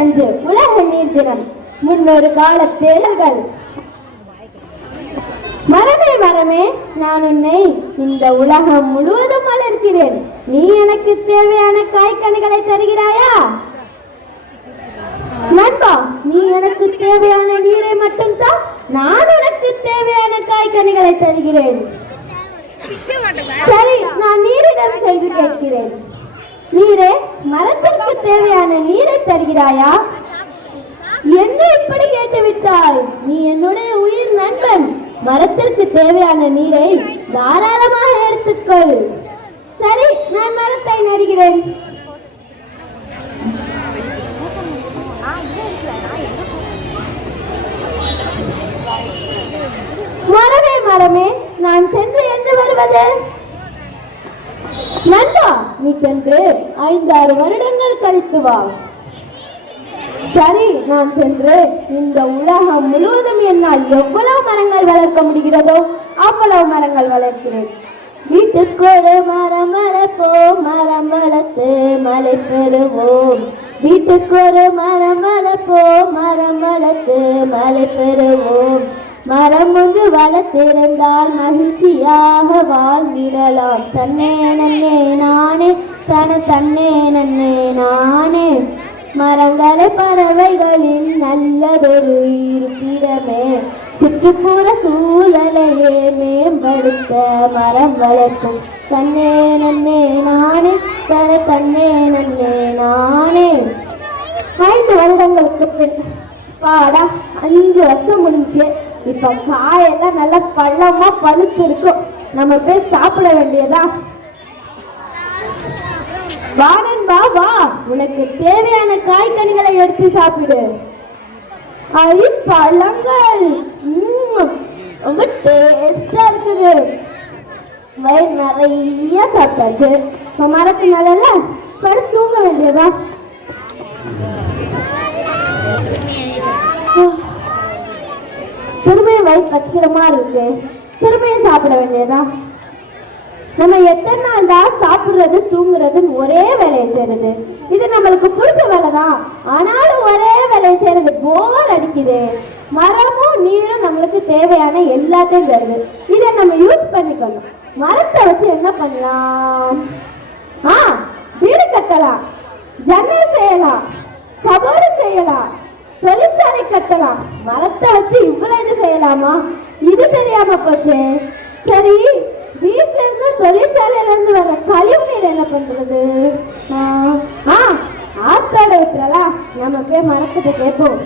அன்று உலக நீர் தினம். முன்னொரு கால தேடல்கள். மரமே மரமே, நான் உன்னை இந்த உலகம் முழுவதும் வளர்க்கிறேன். நீ எனக்கு தேவையான காய்கனிகளை தருகிறாயா? நண்பா, நீ எனக்கு தேவையான நீரை மட்டும் தான், நான் உனக்கு தேவையான காய்கனிகளை தருகிறேன். சரி, நான் நீரிடம் சென்று கேட்கிறேன். நீரே, மரத்திற்கு தேவையான நீரை தருகிறாயா? என்ன இப்படி கேட்டுவிட்டாய்? நீ என்னுடைய உயிர் நண்பன். மரத்திற்கு தேவையான நீரை தாராளமாக எடுத்துக்கொள். சரி, நான் மரத்தை நடுகிறேன். மரமே மரமே, நான் சென்று என்று வருவது? நண்பா, நீ சென்று 5-6 வருடங்கள் கழித்து வா. சரி, நான் சென்று இந்த உலகம் முழுவதும் என்னால் எவ்வளவு மரங்கள் வளர்க்க முடிகிறதோ அவ்வளவு மரங்கள் வளர்க்கிறேன். வீட்டுக்கு ஒரு மரம் வளர்ப்போம், மரம் வளர்த்து மழை பெறுவோம். வீட்டுக்கு ஒரு மரம் வளர்ப்போம், மரம் வளர்த்து மழை பெறுவோம். மரம் ஒன்று வளர்த்திருந்தால் மகிழ்ச்சியாக வாழ்ந்திடலாம். தன்னே நன்னே நானே, தன்னே நன்னே நானே. மரங்களை பறவைகளின் நல்லதொரு இருப்பிடமே. சுற்றுப்புற சூழலையே மேம்படுத்த மரம் வளர்க்கும். தன்னே நன்னே நானே, தன்னே நன்னே நானே. 5 வருடங்களுக்கு பின் பாடா 5 வருஷம் முடிஞ்சு. இப்ப காயெல்லாம் நல்லா பள்ளமா பழுத்து இருக்கும். நம்ம போய் சாப்பிட வேண்டியதா? வா நண்பா வா, உனக்கு தேவையான காய்கனிகளை எடுத்து சாப்பிடு. பழங்கள் ரொம்ப டேஸ்டா இருக்குது. வயிறு நிறைய சாப்பிட்டாச்சு. மரத்து மேல படுத்து தூங்க வேண்டியதா? திரும்பியும் வயிறு பச்சிக்கிறமா இருக்கு. திரும்பியும் சாப்பிட வேண்டியதா? நம்ம எத்தனை நாள் தான் சாப்பிடுறது தூங்குறதுன்னு ஒரே வேலையை செய்யறது? இது நம்மளுக்கு பிடிச்ச வேலை தான், ஆனாலும் ஒரே வேலையை செய்யறது போர் அடிக்குது. மரமும் நீரும் நம்மளுக்கு தேவையான எல்லாத்தையும் தருது. இதை நம்ம யூஸ் பண்ணிக்கணும். மரத்தை வச்சு என்ன பண்ணலாம்? வீடு கட்டலாம், ஜன்னல் செய்யலாம், கபோர்டு செய்யலாம், தொழிற்சாலை கட்டலாம். மரத்தை வச்சு இவ்வளவு இது செய்யலாமா? இது தெரியாம போச்சு. சரி, வீட்டுல இருந்து தொழிற்சாலையில இருந்து வர கழிவு நீர் என்ன பண்றது? ஆத்தோட விட்டுறலாம். நம்ம போய் மரத்துக்கு கேட்போம்.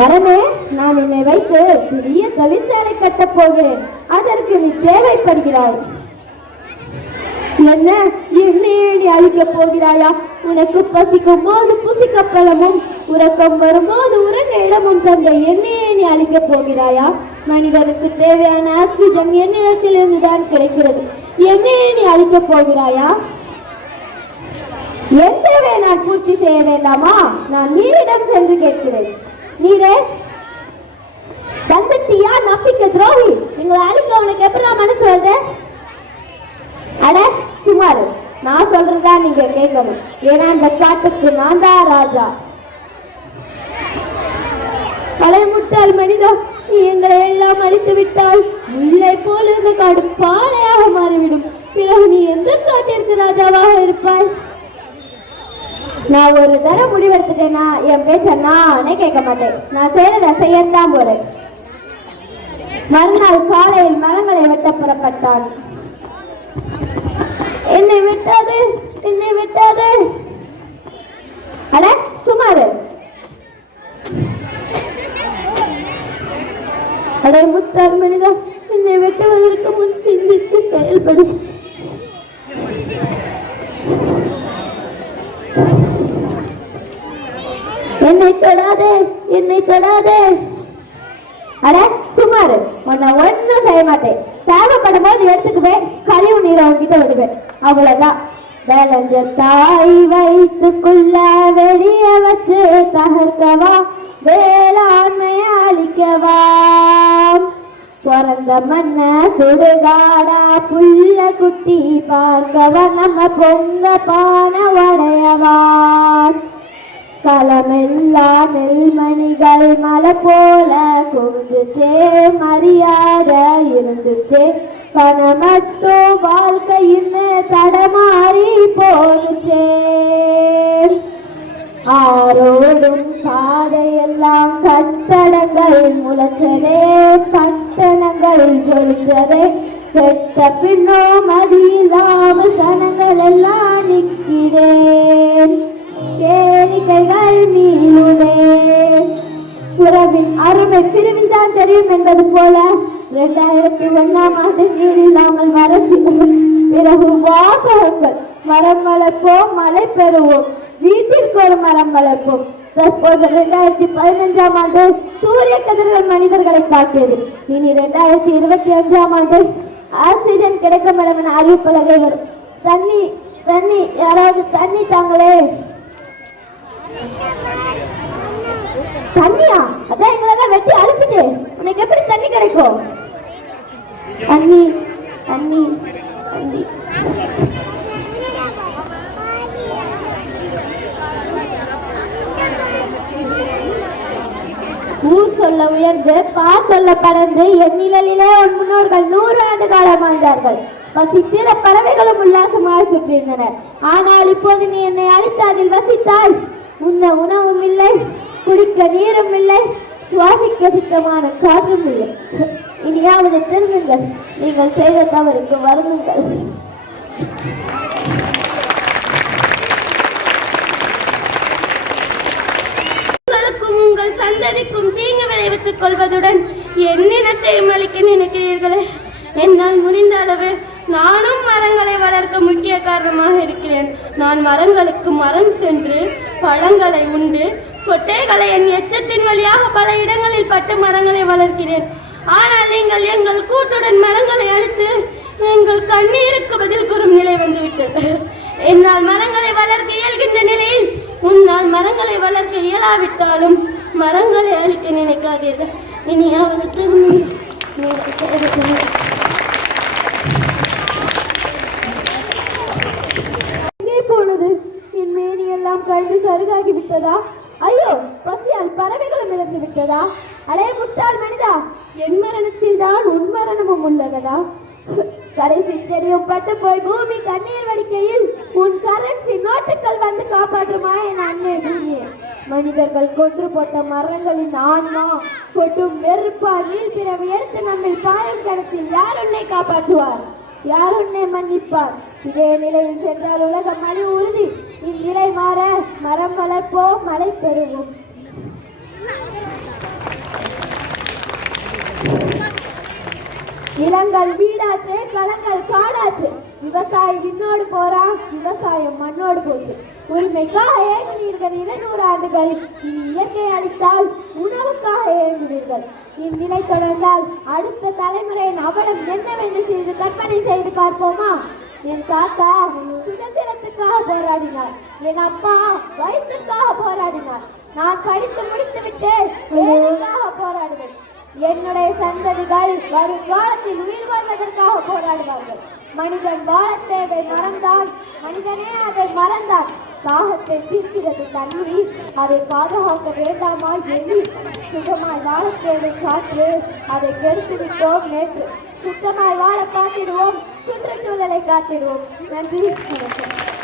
மரமே, நான் உன்னை வைத்து பெரிய தொழிற்சாலை கட்ட போகிறேன். அதற்கு நீ தேவைப்படுகிறாய். என்ன நீ அழிக்க போகிறாயா? உனக்கு பசிக்கும் போது புசிக்க பழமும், உறக்கம் வரும்போது உறங்க இடமும் தந்த என்னையே நீ அழிக்க போகிறாயா? மனிதனுக்கு தேவையான ஆக்சிஜன் என்னிடத்திலிருந்து தான் கிடைக்கிறது. என்னையே நீ அழிக்க போகிறாயா? என் தேவை நான் பூர்த்தி செய்ய வேண்டாமா? நான் நீரிடம் சென்று கேட்கிறேன். நீரே, தந்தத்தியா நம்பிக்கை துரோகி, எங்களை அழிக்க உனக்கு எப்படா மனசு வருது? அட சுமார், நான் சொல்றதா நீங்க கேட்கணும். ஏன்னா இந்த காட்டுக்கு நான் தான் ராஜா. பழைய முட்டாள் மனிதா, நீ எங்களை எல்லாம் அழித்து விட்டால் முல்லை போல இருந்த காடு பாலையாக மாறிவிடும். பிறகு நீ எந்த காட்டிற்கு ராஜாவாக இருப்பாய்? நான் ஒரு தரம் முடிவெடுத்துட்டேன்னா என் பேச்ச நானே கேட்க மாட்டேன். நான் செய்யறத செய்யத்தான் போறேன். மறுநாள் காலையில் மரங்களை வெட்ட புறப்பட்டான். என்னை விட்டாது, என்னை விட்டாது. அட சுமாரு, அடே முட்டாள் மனிதா, என்னை வெட்டுவதற்கு முன் சிந்தித்து செயல்படும். என்னை தொடாதே, என்னை தொடாதே. அட சுமாரு, உன்னை ஒன்றும் செய்ய மாட்டேன். தேவைப்படும் போது எடுத்துக்குவேன், கழிவு நீரை உங்ககிட்ட விடுவேன், அவ்வளவுதான். வேலஞ்ச தாய் வயிற்றுக்குள்ள வெளிய வச்சு தகர்க்கவா, வேளாண்மையை அழிக்கவா. பிறந்த மண்ண சுடுகாடா புள்ள குட்டி பார்க்கவா, நம்ம பொங்க பானை உடையவா. களமெல்லாம் நெல்மணிகள் மலை போல குவிஞ்சுச்சே, மரியாதை இருந்துச்சே, பணமட்டோ வாழ்க்கையின் தடமாறி போனுச்சே. ஆரோடும் பாதையெல்லாம் கட்டடங்கள் முளைச்சதே, பட்டணங்கள் ஜொலிச்சதே, கெட்ட பின்னோ மதியில்லாமல் சனங்கள் எல்லாம் நிற்கிறேன், கேளிக்கைகள் மீளுதே. உறவின் அருமை பிரிவில் தான் தெரியும் என்பது போல 2001ஆம் ஆண்டு நீர் இல்லாமல் வறட்சி, பிறகு வாசகங்கள் மரம் வளர்ப்போம் மழை பெறுவோம், வீட்டிற்கு ஒரு மரம் வளர்ப்போம். தற்போது 2015ஆம் ஆண்டு சூரிய கதிர்கள் மனிதர்களை காட்டியது. இனி 2025ஆம் ஆண்டு ஆக்சிஜன் கிடைக்கும் இடம் என அறிவிப்பலகை வரும். தண்ணி தண்ணி யாராவது தண்ணி தாங்களே. தண்ணியா? அதான் எங்களெல்லாம் வெட்டி அழிச்சிட்டு உனக்கு எப்படி தண்ணி கிடைக்கும்? தண்ணி தண்ணி தண்ணி. ஊர் சொல்ல உயர்ந்து பா சொல்ல பறந்து என் நிழலிலே உன் முன்னோர்கள் 100 ஆண்டு காலம் வாழ்ந்தார்கள். வசித்திர பறவைகளும் உல்லாசமாக சுற்றியிருந்தன. ஆனால் இப்போது நீ என்னை அழித்து அதில் வசித்தால் உண்ண உணவும் இல்லை, குடிக்க நீரும் இல்லை, சுவாசிக்க சுத்தமான காற்றும் இல்லை. இனியாவது திரும்புங்கள், நீங்கள் செய்த தவறுக்கு வருந்துங்கள். உங்கள் சந்ததிக்கும் தீங்கு விளைவித்துக் கொள்வதுடன் என் இனத்தையும் அளிக்க நினைக்கிறீர்களே. என்னால் முடிந்த அளவு நானும் மரங்களை வளர்க்க முக்கிய காரணமாக இருக்கிறேன். நான் மரங்களுக்கு மரம் சென்று பழங்களை உண்டு கொட்டைகளை என் எச்சத்தின் வழியாக பல இடங்களில் பட்டு மரங்களை வளர்க்கிறேன். ஆனால் நீங்கள் எங்கள் கூட்டுடன் மரங்களை அழித்து எங்கள் கண்ணீருக்கு பதில் கூறும் நிலை வந்துவிட்டது. என்னால் மரங்களை வளர்க்க இயல்கின்ற நிலையில் உன்னால் மரங்களை வளர்க்க இயலாவிட்டாலும் மரங்களை அழிக்க நினைக்காதீர்கள். இனியாவது திரும்பி எங்கே போனது? என் மேனி எல்லாம் கழுந்து சருகாகி விட்டதா? ஐயோ, பசியால் பறவைகளும் இழந்து விட்டதா? அடைய முட்டாள் மனிதா, என் மரணத்தில் தான் உன் மரணமும் உள்ளதா? கடைசி செடியும் பட்டு போய் பூமி கண்ணீர் வடிக்கையில் உன் கரன்சி நோட்டுகள் வந்து காப்பாற்றுமா என் அன்னை பூமியே? மனிதர்கள் கொன்று போட்ட மரங்களின் ஆன்மா கொட்டும் வெறுப்பா நீர் பிறவி எடுத்து நம்மில் பாயும் கணத்தில் யார் உன்னை காப்பாற்றுவார்? யார் உன்னை மன்னிப்பார்? இதே நிலையில் சென்றால் உலகம் அழி உறுதி. இந்நிலை மாற மரம் வளர்ப்போம் மழை பெறுவோம். நிலங்கள் வீடாச்சு, களங்கள் காடாச்சு. விவசாயி விண்ணோடு போறான், விவசாயம் மண்ணோடு போச்சு. உரிமைக்காக ஏங்குவீர்கள் 200 ஆண்டுகள். இயற்கை அளித்தால் உணவுக்காக ஏங்குவீர்கள். இந்நிலை தொடர்ந்தால் அடுத்த தலைமுறையின் அவலம் என்னவென்று செய்து கற்பனை செய்து பார்ப்போமா? என் தாத்தா சுதந்திரத்துக்காக போராடினார், என் அப்பா வயிற்றுக்காக போராடினார், நான் படித்து முடித்து விட்டு வேலைக்காக போராடுவேன். என்னுடைய சந்ததிகள் வரும் காலத்தில் உயிர் வாழ்வதற்காக போராடுவார்கள். மனிதன் வாழ தேவை மறந்தான், மனிதனே அதை மறந்தான். தாகத்தை தீர்க்கிறது தண்ணீர், அதை பாதுகாக்க வேண்டாமா எண்ணி சுகமாய் வாழ தேவை காற்று, அதை கெடுத்து விட்டோம் நேற்று. சுத்தமாய் வாழ காத்திடுவோம், சுற்றுச்சூழலை காத்திடுவோம். நன்றி, வணக்கம்.